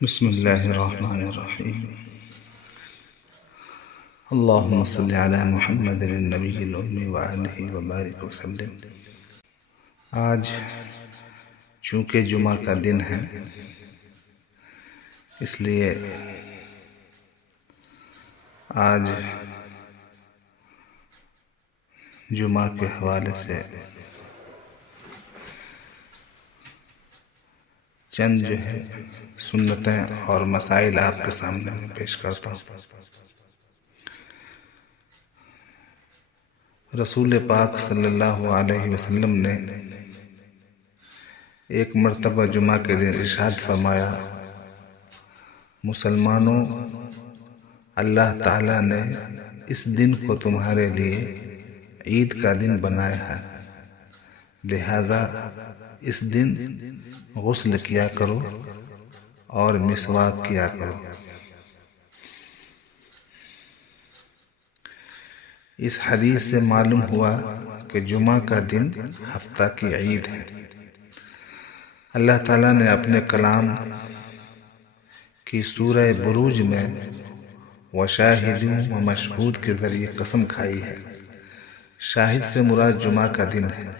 بسم الله الرحمن الرحيم. اللهم صل على محمد النبي الأمي وآله وبارك وسلم. آج چونکہ جمعہ کا دن ہے اس لیے آج جمعہ کے حوالے سے چند جو ہے سنتیں اور مسائل آپ کے سامنے میں پیش کرتا ہوں. رسول پاک صلی اللہ علیہ وسلم نے ایک مرتبہ جمعہ کے دن ارشاد فرمایا، مسلمانوں، اللہ تعالیٰ نے اس دن کو تمہارے لیے عید کا دن بنایا ہے، لہذا اس دن غسل کیا کرو اور مسواک کیا کرو. اس حدیث سے معلوم ہوا کہ جمعہ کا دن ہفتہ کی عید ہے. اللہ تعالیٰ نے اپنے کلام کی سورہ بروج میں وشاہدوں و مشہود کے ذریعے قسم کھائی ہے. شاہد سے مراد جمعہ کا دن ہے،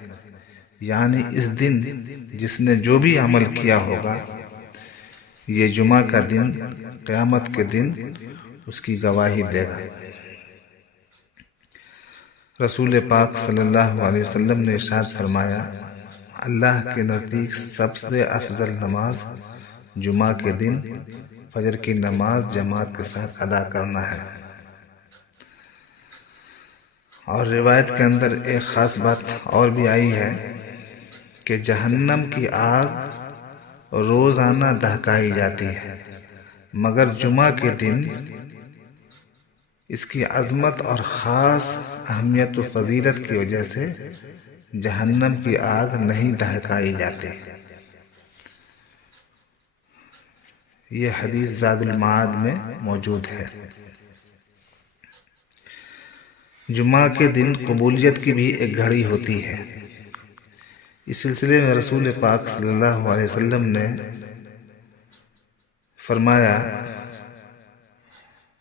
یعنی اس دن جس نے جو بھی عمل کیا ہوگا، یہ جمعہ کا دن قیامت کے دن اس کی گواہی دے گا. رسول پاک صلی اللہ علیہ وسلم نے ارشاد فرمایا، اللہ کے نزدیک سب سے افضل نماز جمعہ کے دن فجر کی نماز جماعت کے ساتھ ادا کرنا ہے. اور روایت کے اندر ایک خاص بات اور بھی آئی ہے کہ جہنم کی آگ روزانہ دہکائی جاتی ہے، مگر جمعہ کے دن اس کی عظمت اور خاص اہمیت و فضیلت کی وجہ سے جہنم کی آگ نہیں دہکائی جاتی. یہ حدیث زاد المعاد میں موجود ہے. جمعہ کے دن قبولیت کی بھی ایک گھڑی ہوتی ہے. اس سلسلے میں رسول پاک صلی اللہ علیہ وسلم نے فرمایا،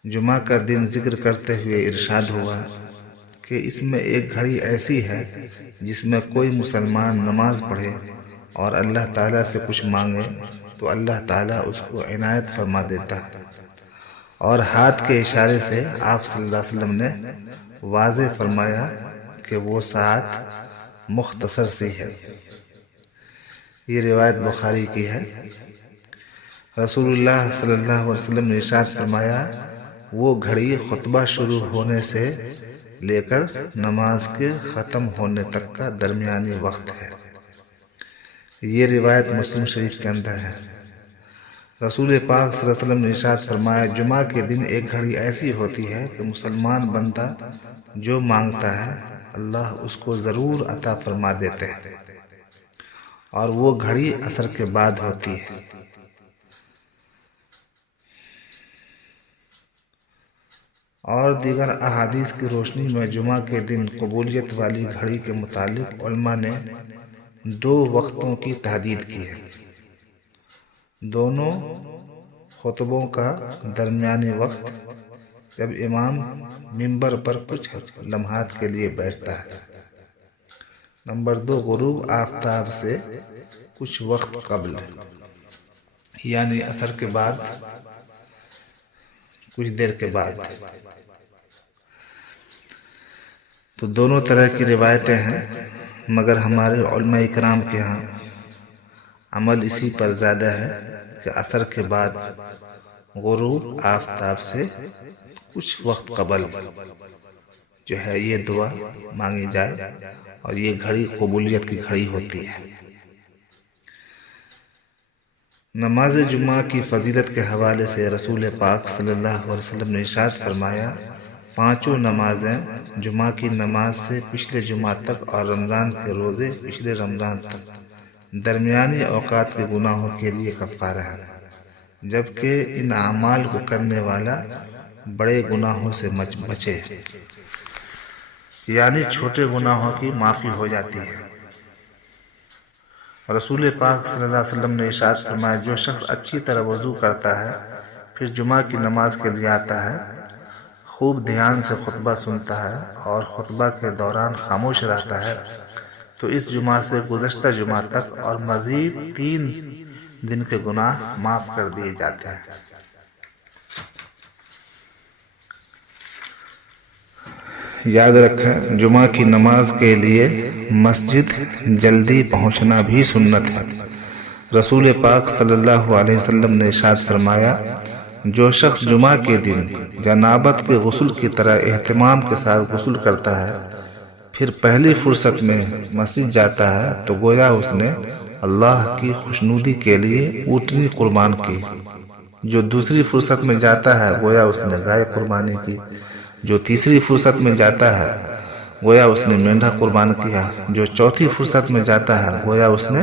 جمعہ کا دن ذکر کرتے ہوئے ارشاد ہوا کہ اس میں ایک گھڑی ایسی ہے جس میں کوئی مسلمان نماز پڑھے اور اللہ تعالیٰ سے کچھ مانگے تو اللہ تعالیٰ اس کو عنایت فرما دیتا ہے. اور ہاتھ کے اشارے سے آپ صلی اللہ علیہ وسلم نے واضح فرمایا کہ وہ ساعت مختصر سی ہے. یہ روایت بخاری کی ہے. رسول اللہ صلی اللہ علیہ وسلم نے ارشاد فرمایا، وہ گھڑی خطبہ شروع ہونے سے لے کر نماز کے ختم ہونے تک کا درمیانی وقت ہے. یہ روایت مسلم شریف کے اندر ہے. رسول پاک صلی اللہ علیہ وسلم نے ارشاد فرمایا، جمعہ کے دن ایک گھڑی ایسی ہوتی ہے کہ مسلمان بندہ جو مانگتا ہے اللہ اس کو ضرور عطا فرما دیتے ہیں، اور وہ گھڑی عصر کے بعد ہوتی ہے. اور دیگر احادیث کی روشنی میں جمعہ کے دن قبولیت والی گھڑی کے متعلق علماء نے 2 وقتوں کی تحدید کی ہے. دونوں خطبوں کا درمیانی وقت جب امام منبر پر کچھ لمحات کے لیے بیٹھتا ہے. نمبر 2 غروب آفتاب سے کچھ وقت قبل، یعنی عصر کے بعد کچھ دیر کے بعد. تو دونوں طرح کی روایتیں ہیں، مگر ہمارے علماء اکرام کے ہاں عمل اسی پر زیادہ ہے کہ عصر کے بعد غروب آفتاب سے کچھ وقت قبل جو ہے یہ دعا مانگی جائے، اور یہ گھڑی قبولیت کی گھڑی ہوتی ہے. نماز جمعہ کی فضیلت کے حوالے سے رسول پاک صلی اللہ علیہ وسلم نے ارشاد فرمایا، 5 نمازیں جمعہ کی نماز سے پچھلے جمعہ تک اور رمضان کے روزے پچھلے رمضان تک درمیانی اوقات کے گناہوں کے لیے کفارہ ہے، جبکہ ان اعمال کو کرنے والا بڑے گناہوں سے بچے، یعنی چھوٹے گناہوں کی معافی ہو جاتی ہے. رسول پاک صلی اللہ علیہ وسلم نے ارشاد فرمایا جو شخص اچھی طرح وضو کرتا ہے پھر جمعہ کی نماز کے لیے آتا ہے، خوب دھیان سے خطبہ سنتا ہے اور خطبہ کے دوران خاموش رہتا ہے، تو اس جمعہ سے گزشتہ جمعہ تک اور مزید 3 دن کے گناہ معاف کر دیے جاتے ہیں۔ یاد رکھیں جمعہ کی نماز کے لیے مسجد جلدی پہنچنا بھی سنت ہے۔ رسول پاک صلی اللہ علیہ وسلم نے ارشاد فرمایا جو شخص جمعہ کے دن جنابت کے غسل کی طرح اہتمام کے ساتھ غسل کرتا ہے پھر پہلی فرصت میں مسجد جاتا ہے تو گویا اس نے اللہ کی خوشنودی کے لیے اونٹنی قربان کی، جو دوسری فرصت میں جاتا ہے گویا اس نے گائے قربانی کی، جو تیسری فرصت میں جاتا ہے گویا اس نے مینڈھا قربان کیا، جو چوتھی فرصت میں جاتا ہے گویا اس نے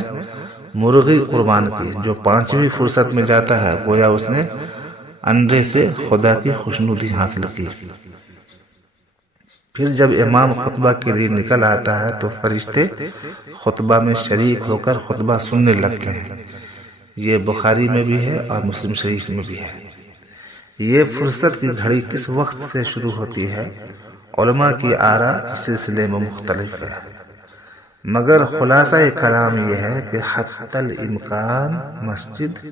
مرغی قربان کی، جو 5ویں فرصت میں جاتا ہے گویا اس نے انڈے سے خدا کی خوشنودی حاصل کی۔ پھر جب امام خطبہ کے لیے نکل آتا ہے تو فرشتے خطبہ میں شریک ہو کر خطبہ سننے لگتے ہیں۔ یہ بخاری میں بھی ہے اور مسلم شریف میں بھی ہے۔ یہ فرصت کی گھڑی کس وقت سے شروع ہوتی ہے؟ علماء کی آراء اس سلسلے میں مختلف ہے، مگر خلاصہ کلام یہ ہے کہ حتی الامکان مسجد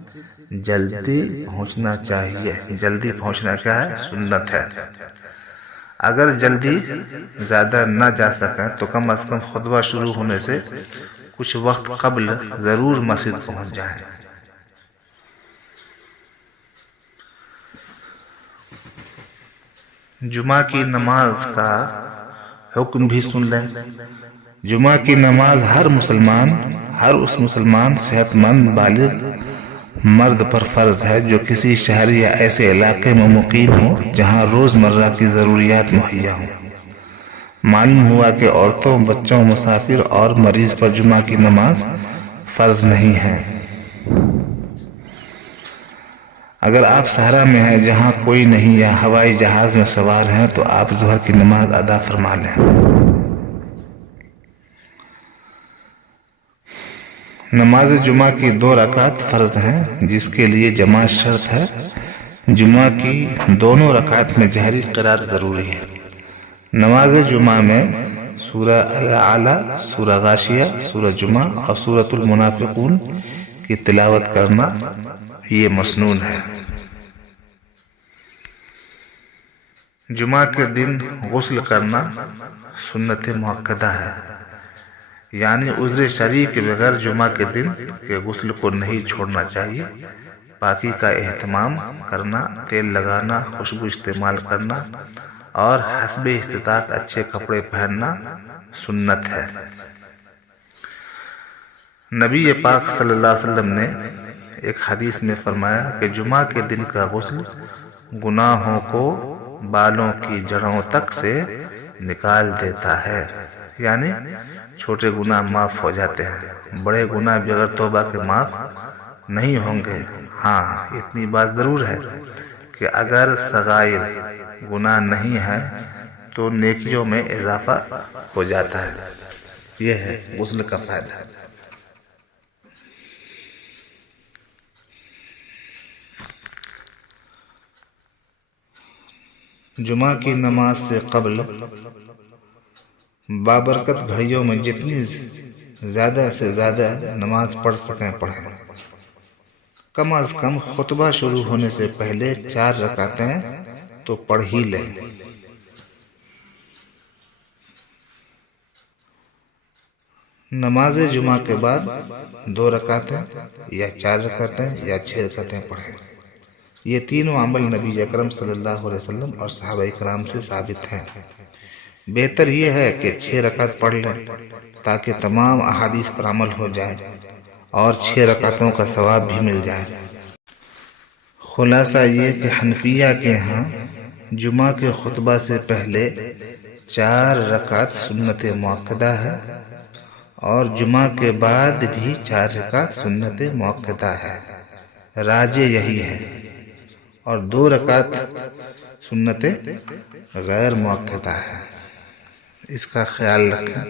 جلدی پہنچنا چاہیے۔ جلدی پہنچنا کیا ہے؟ سنت ہے۔ اگر جلدی زیادہ نہ جا سکیں تو کم از کم خطبہ شروع ہونے سے کچھ وقت قبل ضرور مسجد پہنچ جائیں۔ جمعہ کی نماز کا حکم بھی سن لیں۔ جمعہ کی نماز ہر اس مسلمان صحت مند بالغ مرد پر فرض ہے جو کسی شہر یا ایسے علاقے میں مقیم ہو جہاں روزمرہ کی ضروریات مہیا ہوں۔ معلوم ہوا کہ عورتوں، بچوں، مسافر اور مریض پر جمعہ کی نماز فرض نہیں ہے۔ اگر آپ صحرا میں ہیں جہاں کوئی نہیں یا ہوائی جہاز میں سوار ہیں تو آپ ظہر کی نماز ادا فرما لیں۔ نماز جمعہ کی 2 رکعت فرض ہیں جس کے لیے جماعت شرط ہے۔ جمعہ کی دونوں رکعت میں جہری قرات ضروری ہے۔ نماز جمعہ میں سورہ الاعلیٰ، سورہ غاشیہ، سورہ جمعہ اور سورۃ المنافقون کی تلاوت کرنا یہ مسنون ہے۔ جمعہ کے دن غسل کرنا سنت مؤکدہ ہے، یعنی عذر شرعی کے بغیر جمعہ کے دن کے غسل کو نہیں چھوڑنا چاہیے۔ پاکی کا اہتمام کرنا، تیل لگانا، خوشبو استعمال کرنا اور حسب استطاعت اچھے کپڑے پہننا سنت ہے۔ نبی پاک صلی اللہ علیہ وسلم نے ایک حدیث میں فرمایا کہ جمعہ کے دن کا غسل گناہوں کو بالوں کی جڑوں تک سے نکال دیتا ہے، یعنی چھوٹے گناہ معاف ہو جاتے ہیں، بڑے گناہ بغیر توبہ کے معاف نہیں ہوں گے۔ ہاں اتنی بات ضرور ہے کہ اگر صغائر گناہ نہیں ہے تو نیکیوں میں اضافہ ہو جاتا ہے۔ یہ ہے غسل کا فائدہ۔ جمعہ کی نماز سے قبل بابرکت گھڑیوں میں جتنی زیادہ سے زیادہ نماز پڑھ سکیں پڑھیں۔ کم از کم خطبہ شروع ہونے سے پہلے 4 رکعتیں تو پڑھ ہی لیں۔ نماز جمعہ کے بعد 2 رکعتیں یا 4 رکعتیں یا 6 رکعتیں پڑھیں۔ یہ تینوں عمل نبی اکرم صلی اللہ علیہ وسلم اور صحابہ کرام سے ثابت ہیں۔ بہتر یہ ہے کہ 6 رکعت پڑھ لیں تاکہ تمام احادیث پر عمل ہو جائے اور 6 رکعتوں کا ثواب بھی مل جائے۔ خلاصہ یہ کہ حنفیہ کے ہاں جمعہ کے خطبہ سے پہلے 4 رکعت سنت مؤکدہ ہے اور جمعہ کے بعد بھی 4 رکعت سنت مؤکدہ ہے، راجح یہی ہے، اور 2 رکعت سنت غیر مؤکدہ ہے۔ اس کا خیال رکھیں۔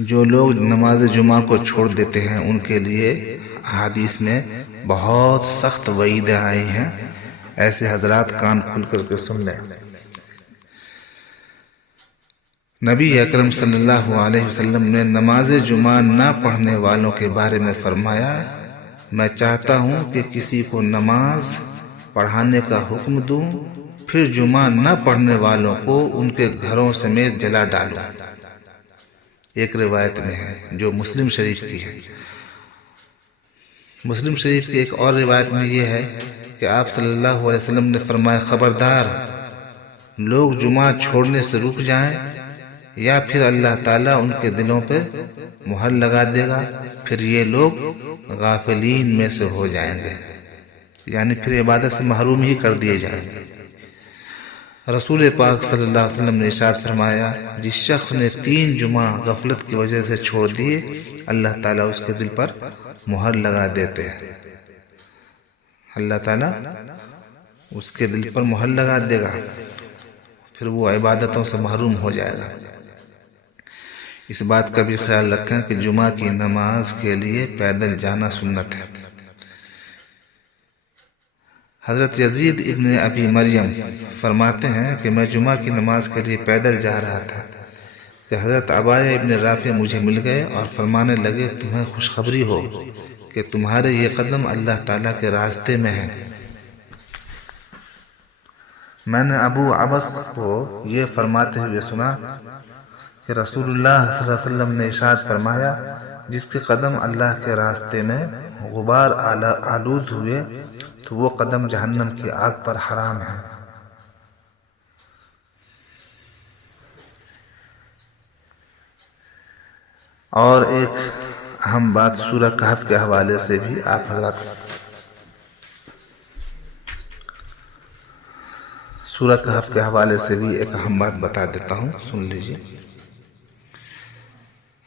جو لوگ نماز جمعہ کو چھوڑ دیتے ہیں ان کے لیے احادیث میں بہت سخت وعیدیں آئی ہیں. ایسے حضرات کان کھل کر کے سن لیں. نبی اکرم صلی اللہ علیہ وسلم نے نماز جمعہ نہ پڑھنے والوں کے بارے میں فرمایا، میں چاہتا ہوں کہ کسی کو نماز پڑھانے کا حکم دوں، پھر جمعہ نہ پڑھنے والوں کو ان کے گھروں سمیت جلا ڈالوں. ایک روایت میں ہے جو مسلم شریف کی ہے. مسلم شریف کی ایک اور روایت میں یہ ہے کہ آپ صلی اللہ علیہ وسلم نے فرمایا، خبردار، لوگ جمعہ چھوڑنے سے رک جائیں یا پھر اللہ تعالیٰ ان کے دلوں پہ مہر لگا دے گا، پھر یہ لوگ غافلین میں سے ہو جائیں گے، یعنی پھر عبادت سے محروم ہی کر دیے جائیں گے. رسول پاک صلی اللہ علیہ وسلم نے ارشاد فرمایا، جس شخص نے 3 جمعہ غفلت کی وجہ سے چھوڑ دیے، اللہ تعالیٰ اس کے دل پر مہر لگا دیتے ہیں. اللہ تعالیٰ اس کے دل پر مہر لگا دے گا، پھر وہ عبادتوں سے محروم ہو جائے گا. اس بات کا بھی خیال رکھیں کہ جمعہ کی نماز کے لیے پیدل جانا سنت ہے. حضرت یزید ابن ابی مریم فرماتے ہیں کہ میں جمعہ کی نماز کے لیے پیدل جا رہا تھا کہ حضرت عبایہ ابن رافع مجھے مل گئے اور فرمانے لگے، تمہیں خوشخبری ہو کہ تمہارے یہ قدم اللہ تعالیٰ کے راستے میں ہیں. میں نے ابو عبس کو یہ فرماتے ہوئے سنا کہ رسول اللہ صلی اللہ علیہ وسلم نے ارشاد فرمایا، جس کے قدم اللہ کے راستے میں غبار آلود ہوئے تو وہ قدم جہنم کی آگ پر حرام ہے. اور ایک اہم بات سورہ کہف کے حوالے سے بھی آپ حضرات سورہ کہف کے حوالے سے بھی ایک اہم بات بتا دیتا ہوں، سن لیجیے.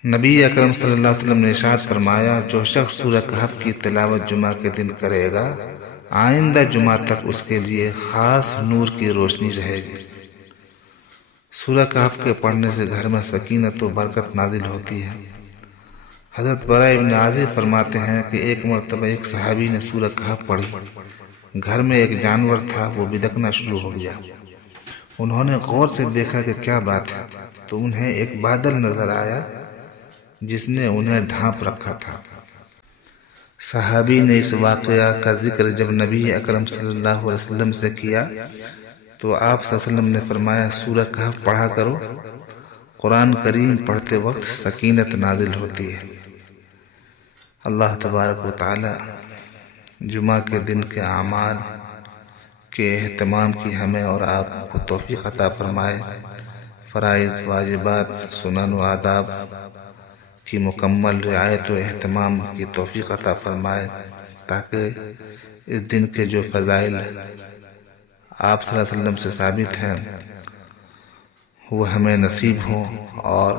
نبی اکرم صلی اللہ علیہ وسلم نے ارشاد فرمایا، جو شخص سورہ کہف کی تلاوت جمعہ کے دن کرے گا، آئندہ جمعہ تک اس کے لیے خاص نور کی روشنی رہے گی. سورہ کہف کے پڑھنے سے گھر میں سکینت و برکت نازل ہوتی ہے. حضرت براء ابن عازب فرماتے ہیں کہ ایک مرتبہ ایک صحابی نے سورہ کہف پڑھی. گھر میں ایک جانور تھا، وہ بدکنا شروع ہو گیا. انہوں نے غور سے دیکھا کہ کیا بات ہے، تو انہیں ایک بادل نظر آیا جس نے انہیں ڈھانپ رکھا تھا. صحابی نے اس واقعہ کا ذکر جب نبی اکرم صلی اللہ علیہ وسلم سے کیا تو آپ صلی اللہ علیہ وسلم نے فرمایا، سورہ کہف پڑھا کرو، قرآن کریم پڑھتے وقت سکینت نازل ہوتی ہے. اللہ تبارک و تعالی جمعہ کے دن کے اعمال کے اہتمام کی ہمیں اور آپ کو توفیق عطا فرمائے. فرائض، واجبات، سنن و آداب کی مکمل رعایت و اہتمام کی توفیق عطا فرمائے، تاکہ اس دن کے جو فضائل آپ صلی اللہ علیہ وسلم سے ثابت ہیں وہ ہمیں نصیب ہوں اور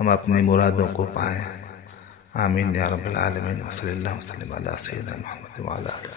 ہم اپنی مرادوں کو پائیں. آمین یا رب العالمین. وصلی اللہ وسلم علی سیدنا محمد وعلی آلہ.